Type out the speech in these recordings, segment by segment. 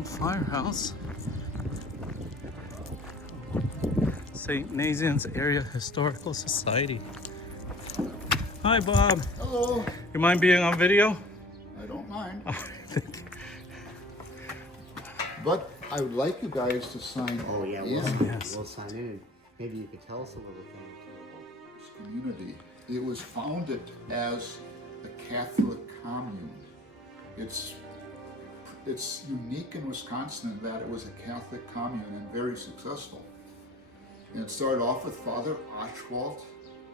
old firehouse. St. Nazianz Area Historical Society. Hi, Bob. Hello. You mind being on video? I don't mind. Thank you. But I would like you guys to sign Oh yeah, in we'll sign in and maybe you could tell us a little thing or this community. It was founded as a Catholic commune. It's unique in Wisconsin in that it was a Catholic commune and very successful. And it started off with Father Oschwald.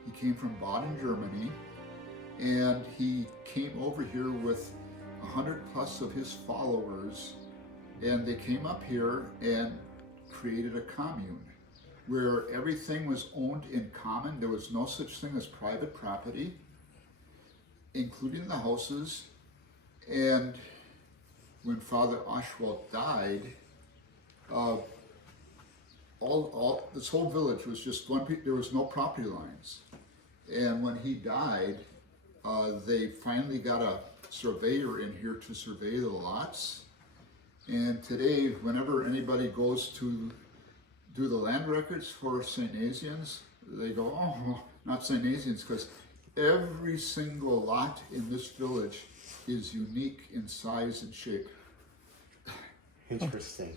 He came from Baden, Germany, and he came over here with 100 plus of his followers, and they came up here and created a commune where everything was owned in common. There was no such thing as private property, including the houses. And when Father Oschwald died, this whole village was just one piece. There was no property lines. And when he died, they finally got a surveyor in here to survey the lots. And today, whenever anybody goes to do the land records for St. Nazianz, they go, oh, not St. Nazianz, because every single lot in this village is unique in size and shape. interesting.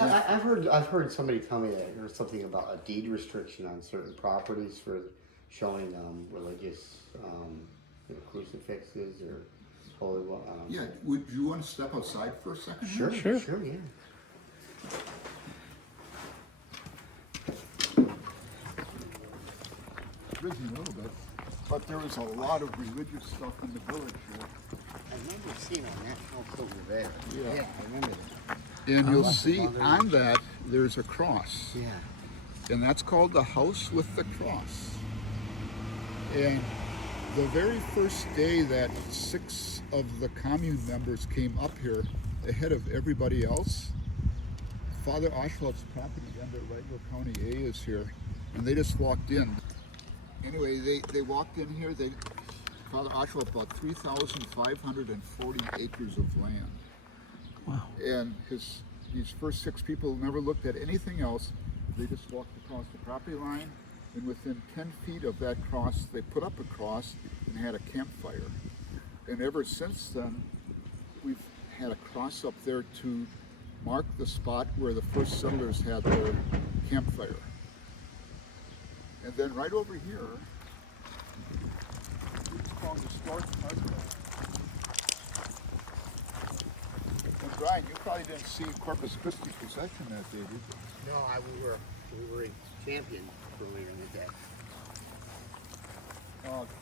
I've heard somebody tell me that or something about a deed restriction on certain properties for showing religious crucifixes or holy. Yeah, would you want to step outside for a second? Sure, Sure. yeah. Busy a little bit, but there was a lot of religious stuff in the village here. I remember seeing on that house over there. Yeah. I remember that. And you'll see on that, there's a cross. Yeah. And that's called the House with the Cross. And the very first day that 6 of the commune members came up here ahead of everybody else, Father Oschwald's property under Wright County A is here, and they just walked in. Anyway, they walked in here, Father Oschwald bought 3,540 acres of land. Wow. And these first 6 people never looked at anything else. They just walked across the property line, and within 10 feet of that cross, they put up a cross and had a campfire. And ever since then, we've had a cross up there to mark the spot where the first settlers had their campfire. And then right over here, it's called the Historic Museum. And Brian, you probably didn't see Corpus Christi procession that day, did you? No, we were in Champion earlier in the day.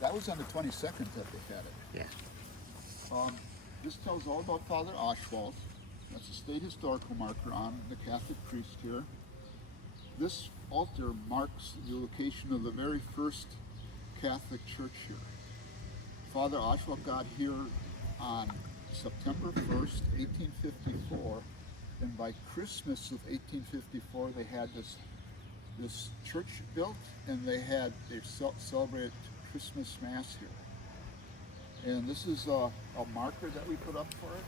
That was on the 22nd that they had it. Yeah. This tells all about Father Oschwald. That's a state historical marker on the Catholic priest here. This altar marks the location of the very first Catholic church here. Father Oschwald got here on September 1st, 1854, and by Christmas of 1854 they had this church built, and they celebrated Christmas Mass here. And this is a marker that we put up for it.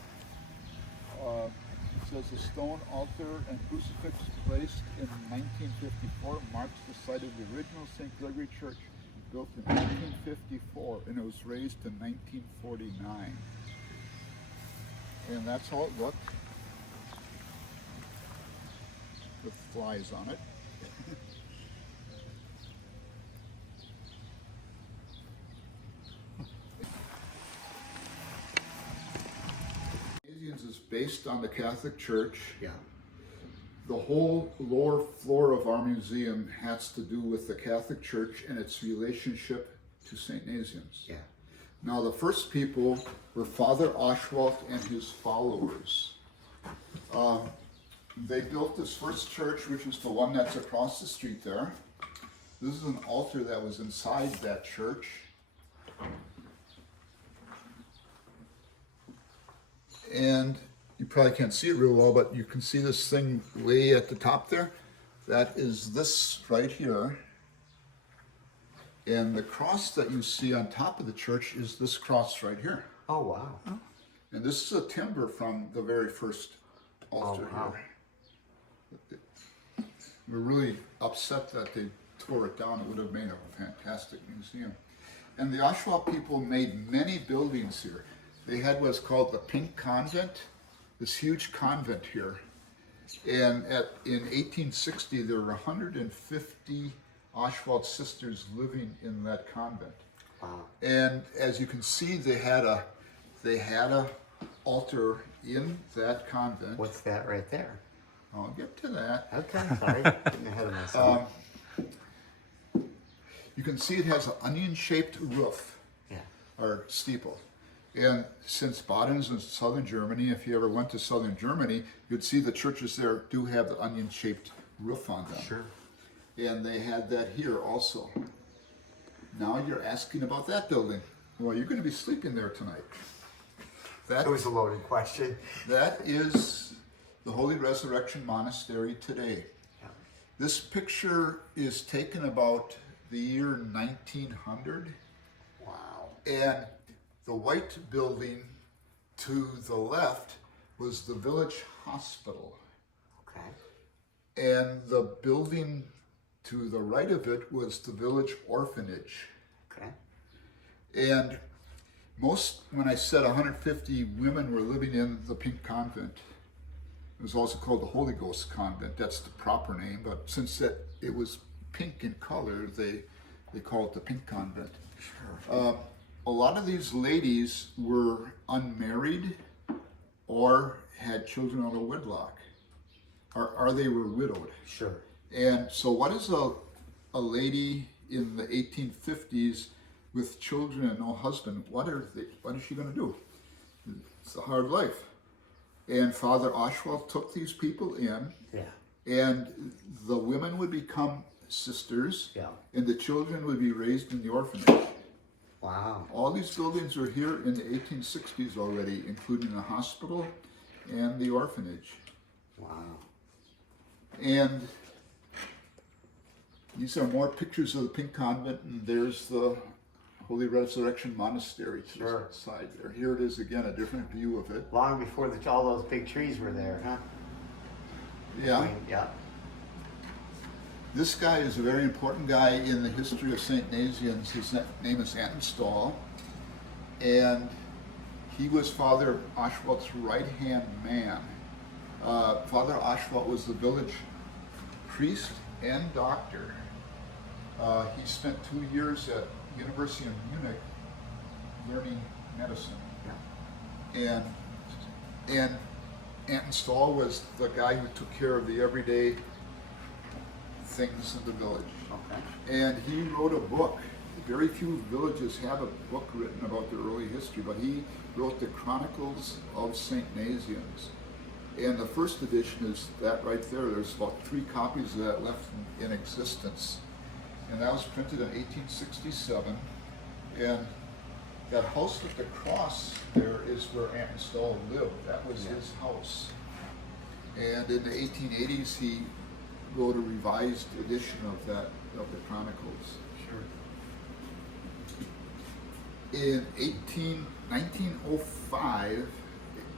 It says a stone altar and crucifix placed in 1954 marks the site of the original St. Gregory Church, built in 1954, and it was raised in 1949. And that's how it looked, with flies on it. Nazianz is based on the Catholic Church. Yeah. The whole lower floor of our museum has to do with the Catholic Church and its relationship to St. Nazianz. Yeah. Now, the first people were Father Oschwald and his followers. They built this first church, which is the one that's across the street there. This is an altar that was inside that church. And you probably can't see it real well, but you can see this thing way at the top there. That is this right here. And the cross that you see on top of the church is this cross right here. Oh, wow. And this is a timber from the very first altar wow. here. We're really upset that they tore it down. It would have made a fantastic museum. And the Oshawa people made many buildings here. They had what's called the Pink Convent, this huge convent here. And in 1860, there were 150 Oshawa sisters living in that convent. Wow. And as you can see, they had a altar in that convent. What's that right there? I'll get to that. Okay, sorry, getting ahead of myself. You can see it has an onion-shaped roof, Yeah. or steeple. And since Baden's in southern Germany, if you ever went to southern Germany, you'd see the churches there do have the onion-shaped roof on them. Sure. And they had that here also. Now you're asking about that building. Well, you're going to be sleeping there tonight. That was a loaded question. That is the Holy Resurrection Monastery today. Yeah. This picture is taken about the year 1900. Wow. And the white building to the left was the village hospital. Okay. And the building to the right of it was the village orphanage. Okay. And when I said 150 women were living in the Pink Convent, it was also called the Holy Ghost Convent. That's the proper name, but since it was pink in color, they call it the Pink Convent. Sure. A lot of these ladies were unmarried or had children out of wedlock, or they were widowed. Sure. And so what is a lady in the 1850s with children and no husband, what is she going to do? It's a hard life. And Father Oswald took these people in, Yeah. and the women would become sisters, Yeah. and the children would be raised in the orphanage. Wow. All these buildings are here in the 1860s already, including the hospital and the orphanage. Wow. And these are more pictures of the Pink Convent, and there's the Holy Resurrection Monastery to Sure. the side there. Here it is again, a different view of it. Long before all those big trees were there, huh? Yeah. Yeah. This guy is a very important guy in the history of St. Nazianz. His name is Antenstall, and he was Father Oswald's right-hand man. Father Oswald was the village priest and doctor. He spent 2 years at University of Munich learning medicine. Yeah. And Antenstall was the guy who took care of the everyday things in the village. Okay. And he wrote a book. Very few villages have a book written about their early history, but he wrote the Chronicles of St. Nazianz. And the first edition is that right there. There's about 3 copies of that left in existence. And that was printed in 1867. And that house with the cross there is where Antenstall lived. That was his house. And in the 1880s, he wrote a revised edition of the Chronicles. Sure. In 1905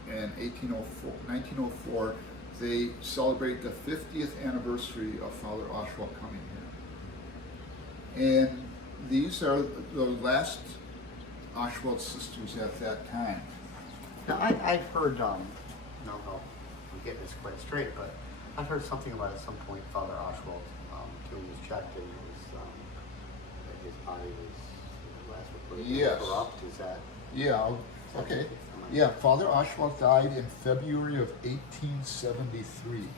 and 1904, they celebrate the 50th anniversary of Father Oswald coming here. And these are the last Oswald sisters at that time. Now, I've heard, no, I'm getting this quite straight, but I've heard something about at some point Father Oswald, tomb was checked and his body was last reported Yes. corrupt. Is that? Yeah, okay. Yeah, Father Oswald died in February of 1873.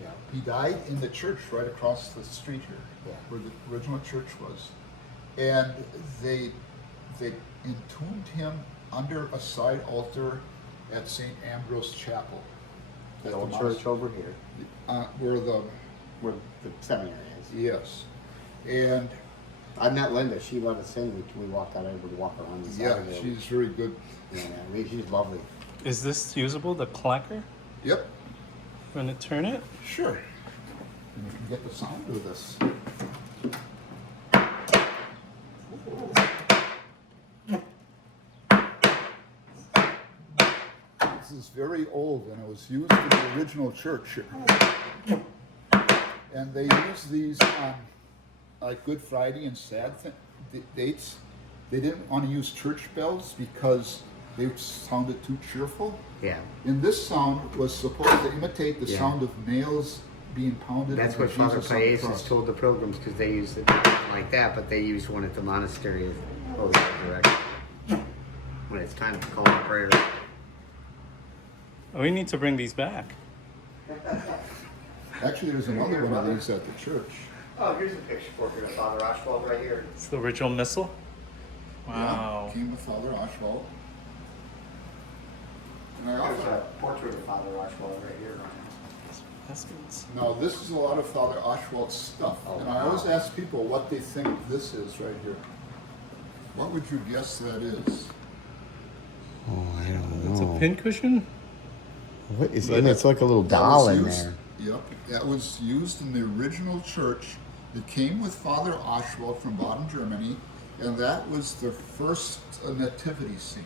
Yeah. He died in the church right across the street here, Yeah. where the original church was. And they entombed him under a side altar at St. Ambrose Chapel. The at old the church over here, where the, where the seminary is. yes. And I met Linda. She let us in. We walked out. Able to walk around the yeah, side of it. she's very good. Yeah, she's lovely. Is this usable, the clacker? Yep, When it turn it? sure. And you can get the sound of this. is very old, and it was used in the original church. And they use these on like Good Friday and sad dates. They didn't want to use church bells because they sounded too cheerful. Yeah. And this sound was supposed to imitate the sound of nails being pounded. That's what Father Paesus told the pilgrims, because they used it like that, but they used one at the monastery of Holy Resurrection when it's time to call a prayer. We need to bring these back. Actually, there's another one of these at the church. Oh, here's a picture portrait of Father Oswald right here. It's the original missal. Wow. Yeah, came with Father Oswald. And I There's also, a portrait of Father Oswald right here. Baskets. now this is a lot of Father Oswald's stuff. Oh, and I always ask people what they think this is right here. What would you guess that is? Oh, I don't It's a pincushion? What is But it? It's like a little that doll was in used- there. Yep, that was used in the original church. It came with Father Oswald from Baden, Germany, and that was the first nativity scene.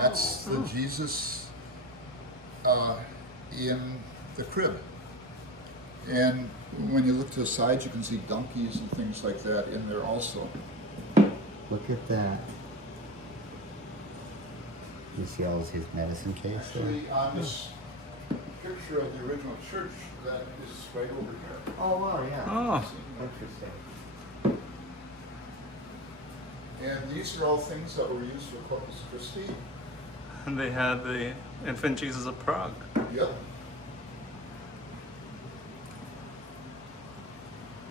That's the Jesus in the crib. And when you look to the sides, you can see donkeys and things like that in there also. Look at that. You see all his medicine case there? Actually, on this picture of the original church, that is right over here. Oh, wow, yeah. Oh, Interesting. And these are all things that were used for Corpus Christi. and they had the infant Jesus of Prague. Yep.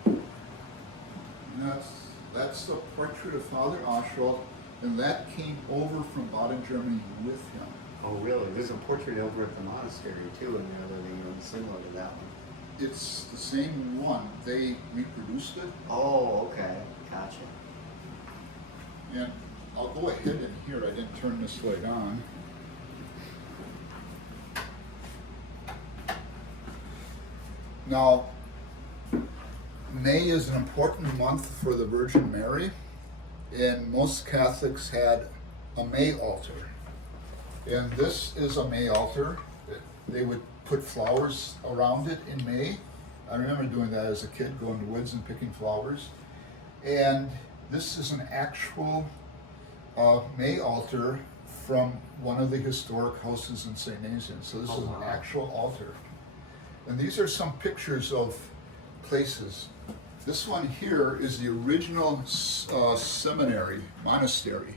And that's the portrait of Father Oswald, and that came over from Baden, Germany with him. Oh, really? There's a portrait over at the monastery, too, in there that are similar to that one. It's the same one. They reproduced it, Oh, okay. Gotcha. and I'll go ahead in here. I didn't turn this light on. Now, May is an important month for the Virgin Mary, and most Catholics had a May altar. And this is a May altar. They would put flowers around it in May. I remember doing that as a kid, going to the woods and picking flowers. And this is an actual May altar from one of the historic houses in St. Nazianz. So this is an actual altar. And these are some pictures of places. This one here is the original seminary, monastery.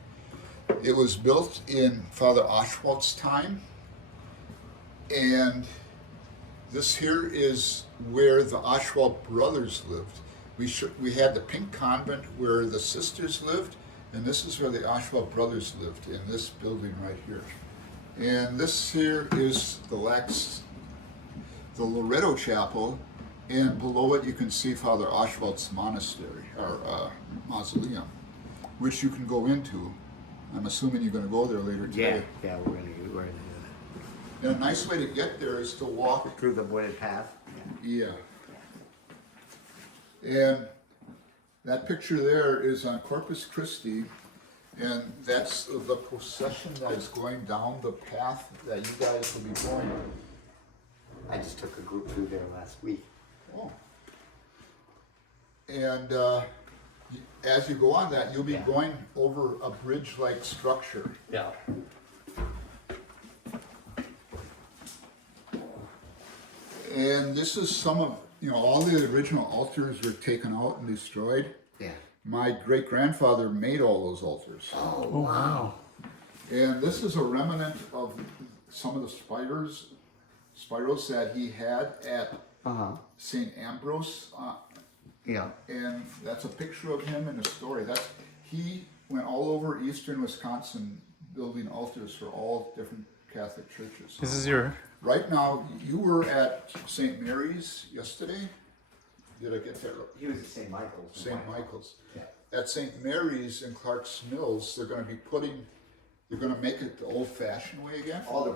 It was built in Father Oswald's time. And this here is where the Oswald brothers lived. We had the pink convent where the sisters lived, and this is where the Oswald brothers lived, in this building right here. And this here is the Loretto Chapel, and below it you can see Father Oswald's monastery, or mausoleum, which you can go into. I'm assuming you're going to go there later today. Yeah, we're gonna do that. And a nice way to get there is to walk. Through the wooded path. Yeah. And that picture there is on Corpus Christi, and that's the procession that is going down the path that you guys will be going. I just took a group through there last week. Oh. And as you go on that, you'll be going over a bridge-like structure. Yeah. And this is some of, all the original altars were taken out and destroyed. Yeah. My great-grandfather made all those altars. Oh, Oh, wow. And this is a remnant of some of the spirals that he had at St. Ambrose. Yeah. And that's a picture of him in a story. He went all over eastern Wisconsin building altars for all different Catholic churches. This is your. Right now, you were at St. Mary's yesterday. Did I get that right? He was at St. Michael's. St. Michael's. Yeah. At St. Mary's in Clark's Mills, they're going to make it the old-fashioned way again. Oh, they're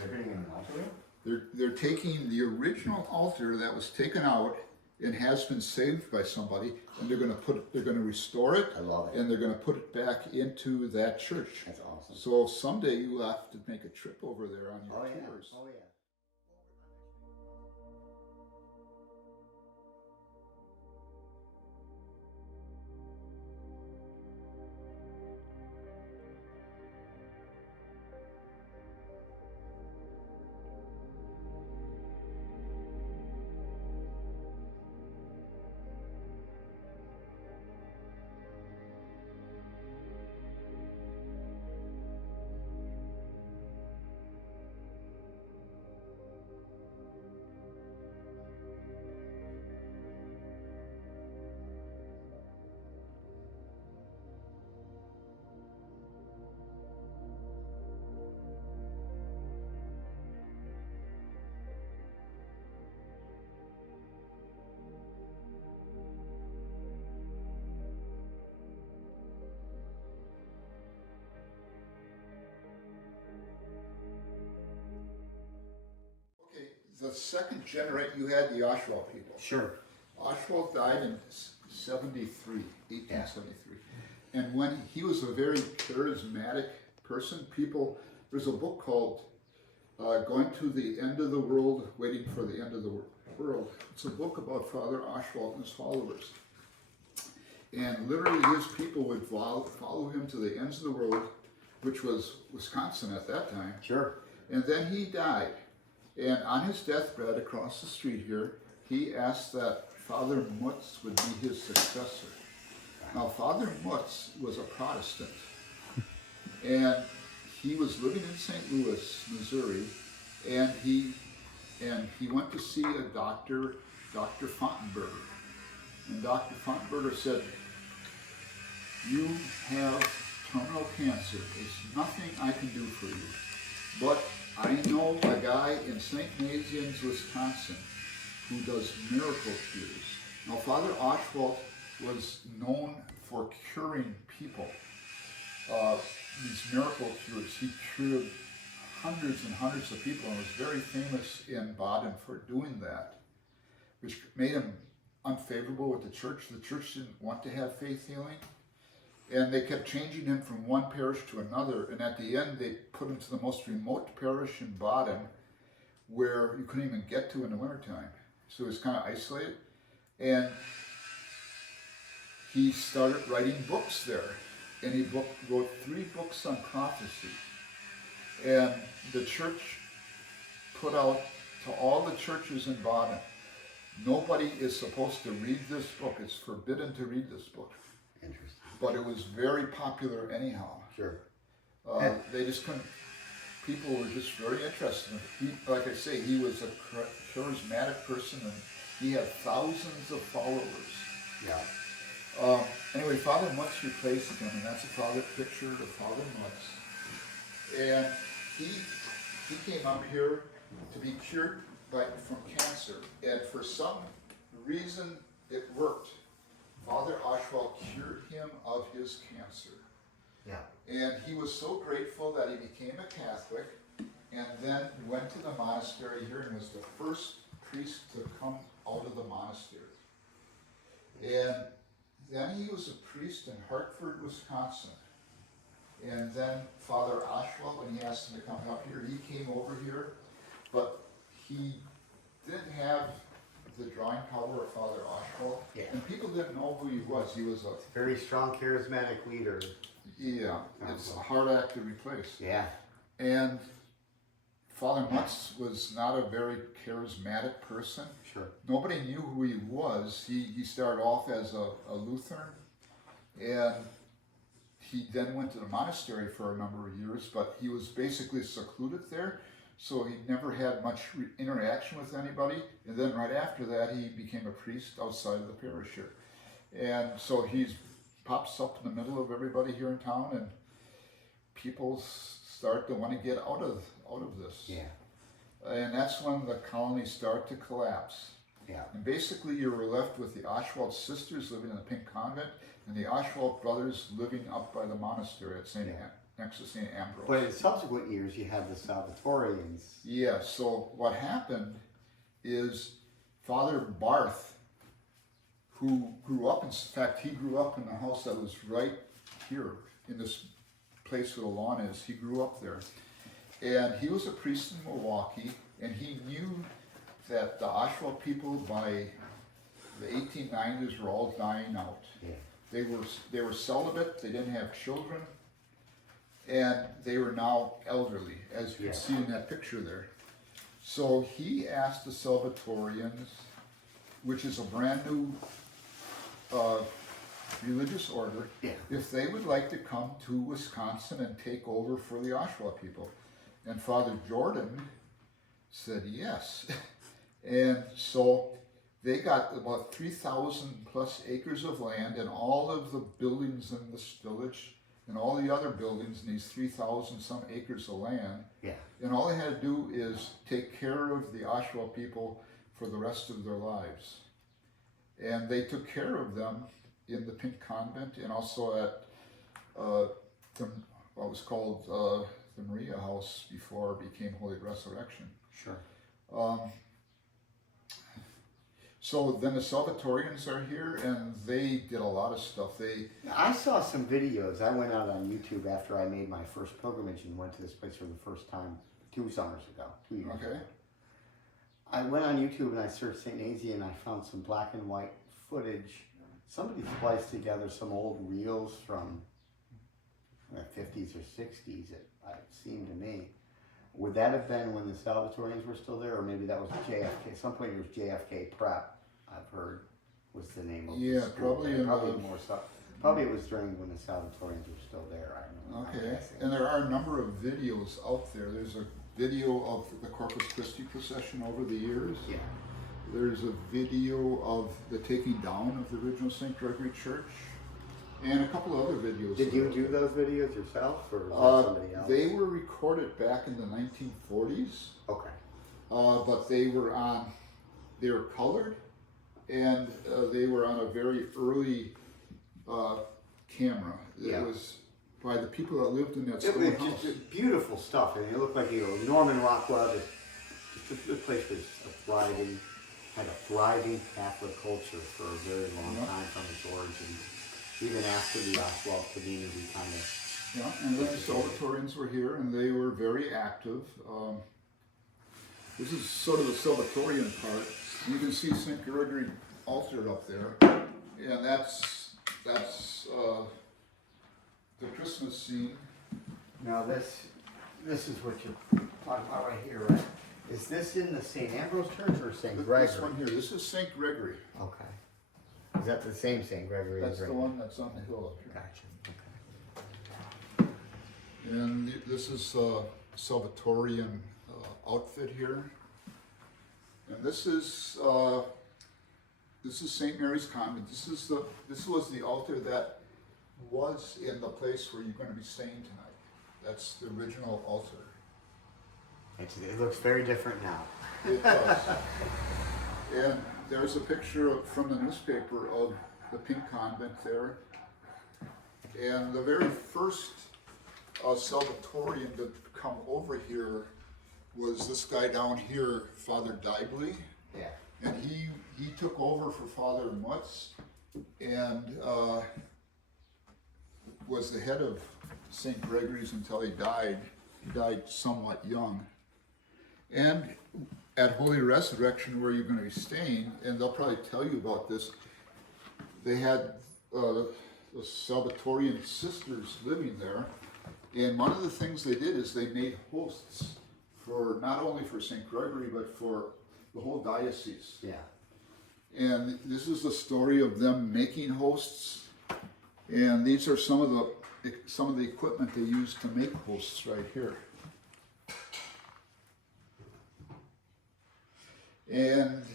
hitting in an altar? They're taking the original altar that was taken out and has been saved by somebody, and they're going to restore it. I love it. And they're going to put it back into that church. That's awesome. So someday you will have to make a trip over there on your tours. Oh yeah. Okay, the second generation, you had the Oswald people. Sure. Oswald died in 1873. And when he was a very charismatic person, there's a book called Going to the End of the World, Waiting for the End of the World. It's a book about Father Oswald and his followers. And literally his people would follow him to the ends of the world, which was Wisconsin at that time. Sure. And then he died. And on his deathbed across the street here, he asked that Father Mutz would be his successor. Now, Father Mutz was a Protestant, and he was living in St. Louis, Missouri, and he went to see a doctor, Dr. Fontenberger. And Dr. Fontenberger said, "You have terminal cancer. There's nothing I can do for you. But I know a guy in St. Nazianz, Wisconsin, who does miracle cures." Now, Father Oswald was known for curing people. These miracle cures, he cured hundreds and hundreds of people and was very famous in Baden for doing that, which made him unfavorable with the church. The church didn't want to have faith healing, and they kept changing him from one parish to another, and at the end they put him to the most remote parish in Baden where you couldn't even get to in the wintertime. So he was kind of isolated, and he started writing books there, and he wrote 3 books on prophecy. And the church put out to all the churches in Baden, nobody is supposed to read this book. It's forbidden to read this book. Interesting. But it was very popular anyhow. Sure. They just couldn't, people were just very interested. Like I say, he was a charismatic person, and he had thousands of followers. Yeah. Anyway, Father Mutz replaced him, and that's a picture of Father Mutz. And he came up here to be cured from cancer, and for some reason it worked. Father Oswald cured him of his cancer. Yeah. And he was so grateful that he became a Catholic, and then went to the monastery here and was the first priest to come out of the monastery. And then he was a priest in Hartford, Wisconsin. And then Father Oswald, when he asked him to come up here, he came over here, but he didn't have the drawing power of Father Oswald. Yeah. And people didn't know who he was. He was a, Very strong, charismatic leader. yeah, it's a hard act to replace. Yeah. And Father Mutz was not a very charismatic person. Sure. Nobody knew who he was. He started off as a Lutheran, and he then went to the monastery for a number of years, but he was basically secluded there, so he never had much interaction with anybody. And then right after that, he became a priest outside of the parish here. And so he pops up in the middle of everybody here in town, and people start to want to get out of this. Yeah. And that's when the colonies start to collapse. Yeah. And basically you were left with the Oswald sisters living in the Pink Convent, and the Oswald brothers living up by the monastery at next to St. Ambrose. But in subsequent years, you had the Salvatorians. Yeah, so what happened is Father Barth who grew up, in fact, he grew up in the house that was right here in this place where the lawn is. He grew up there. And he was a priest in Milwaukee, and he knew that the Oshawa people by the 1890s were all dying out. Yeah. They were celibate, they didn't have children, and they were now elderly, as you can see in that picture there. So he asked the Salvatorians, which is a brand new religious order, if they would like to come to Wisconsin and take over for the Oshawa people. And Father Jordan said yes. And so they got about 3,000 plus acres of land, and all of the buildings in this village and all the other buildings in these 3,000 some acres of land. Yeah. And all they had to do is take care of the Oshawa people for the rest of their lives. And they took care of them in the Pink Convent, and also at what was called the Maria House before it became Holy Resurrection. Sure. So then the Salvatorians are here, and they did a lot of stuff. I saw some videos. I went out on YouTube after I made my first pilgrimage and went to this place for the first time 2 summers ago, 2 years ago. I went on YouTube and I searched St. Nazianz and I found some black and white footage. Somebody spliced together some old reels from the 50s or 60s, it seemed to me. Would that have been when the Salvatorians were still there, or maybe that was JFK? At some point it was JFK Prep, I've heard, was the name of the school. Probably it was during when the Salvatorians were still there. I don't know. Okay, and there are a number of videos out there. There's a video of the Corpus Christi procession over the years. Yeah. There's a video of the taking down of the original St. Gregory Church, and a couple of other videos. Did you do those videos yourself, or was that somebody else? They were recorded back in the 1940s. Okay. But they were colored, and they were on a very early camera. It was by the people that lived in that stone house. Just beautiful stuff, and it looked like Norman Rockwell. The place was had a thriving Catholic culture for a very long time from its origin. Even after the Oswald community kind of... Yeah, and then the Salvatorians were here, and they were very active. This is sort of the Salvatorian part. You can see St. Gregory altar up there, and that's the Christmas scene. Now this is what you're talking about right here, right? Is this in the St. Ambrose Church or St. Gregory? This one here, this is St. Gregory. Okay. Is that the same St. Gregory? That's the one that's on the hill up here. Gotcha. Okay. And this is Salvatorian outfit here. And this is St. Mary's Convent. This was the altar that was in the place where you're going to be staying tonight. That's the original altar. It looks very different now. It does. And there's a picture from the newspaper of the Pink Convent there. And the very first Salvatorian to come over here was this guy down here, Father Dibley. Yeah. And he took over for Father Mutz, and was the head of St. Gregory's until he died. He died somewhat young. And at Holy Resurrection, where you're going to be staying, and they'll probably tell you about this, they had the Salvatorian sisters living there, and one of the things they did is they made hosts for not only for St. Gregory, but for the whole diocese. Yeah. And this is the story of them making hosts, and these are some of the equipment they used to make hosts right here. And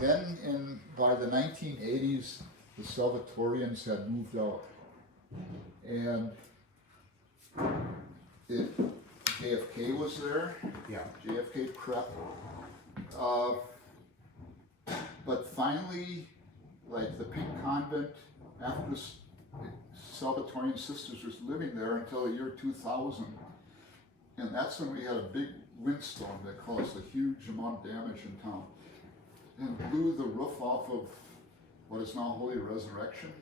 then by the 1980s, the Salvatorians had moved out, and JFK was there. Yeah. JFK Prep. But finally, like the Pink Convent, after the Salvatorian sisters was living there until the year 2000, and that's when we had a big windstorm that caused a huge amount of damage in town and blew the roof off of what is now Holy Resurrection.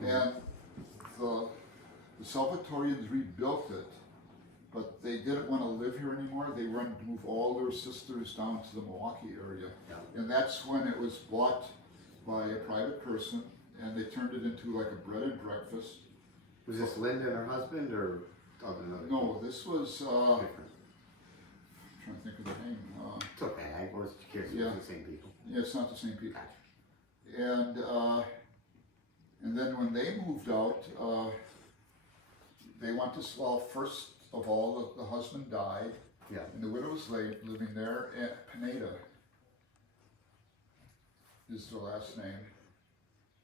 And the Salvatorians rebuilt it, but they didn't want to live here anymore. They wanted to move all their sisters down to the Milwaukee area. Yeah. And that's when it was bought by a private person, and they turned it into like a bread and breakfast. Was this Linda and her husband, or another? No, this was, Different. I'm trying to think of the name. It's okay, I was curious if Yeah. it's the same people. Yeah, it's not the same people. Gotcha. And then when they moved out, they went to, well, first of all, the husband died, Yeah. and the widow was living there, and Pineda is their last name.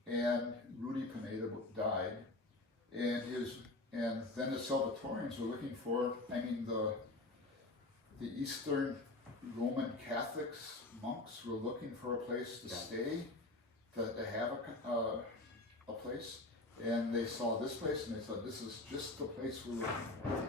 And Rudy Pineda died, and then the Salvatorians were looking for, the Eastern Roman Catholics, monks were looking for a place to stay, to have a place, and they saw this place and they thought, this is just the place we were looking for.